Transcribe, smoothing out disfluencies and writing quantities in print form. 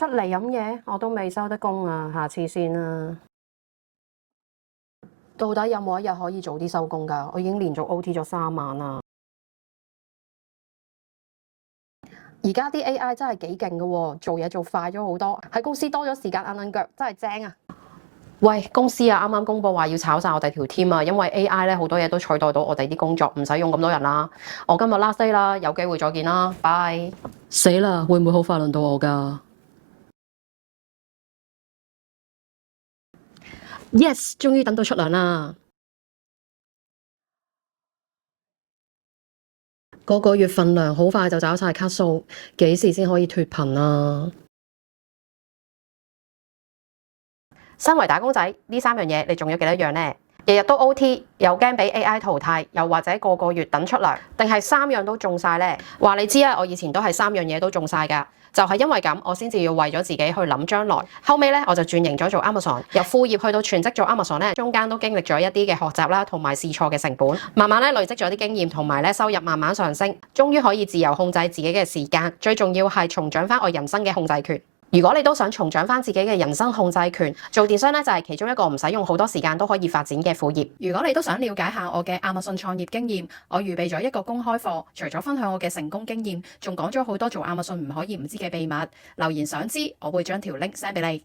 出嚟飲嘢，我都未收得工啊，下次先啦。到底有冇一日可以早啲收工㗎？我已經連續 OT 咗3晚啦。而家啲 AI 真係幾勁㗎喎，做嘢做快咗好多，喺公司多咗時間硬腳，真係正啊！喂，公司啊，啱啱公佈話要炒晒我哋條 team 啊，因為 AI 咧好多嘢都取代到我哋啲工作，唔使用咁多人啦。我今日 last day 啦，有機會再見啦，拜。死啦，會唔會好快輪到我㗎？Yes，終於等到出糧啦！個月份糧好快就找晒卡數，幾時先可以脫貧啊？身為打工仔，呢3樣嘢你仲要幾多樣呢？日日都 OT，又驚俾 AI 淘汰，又或者個月等出糧，定係3樣都中晒呢？話你知啊，我以前都係3樣嘢都中晒㗎，就係因為咁，我先至要為咗自己去諗將來。後尾咧，我就轉型咗做 Amazon， 由副業去到全職做 Amazon 咧，中間都經歷咗一啲嘅學習啦，同埋試錯嘅成本，慢慢咧累積咗啲經驗，同埋咧收入慢慢上升，終於可以自由控制自己嘅時間，最重要係重掌翻我人生嘅控制權。如果你都想重掌翻自己嘅人生控制權，做電商咧就係其中一個唔使用好多時間都可以發展嘅副業。如果你都想了解下我嘅亞馬遜創業經驗，我預備咗一個公開課，除咗分享我嘅成功經驗，仲講咗好多做亞馬遜唔可以唔知嘅秘密。留言想知，我會將條 link send 俾你。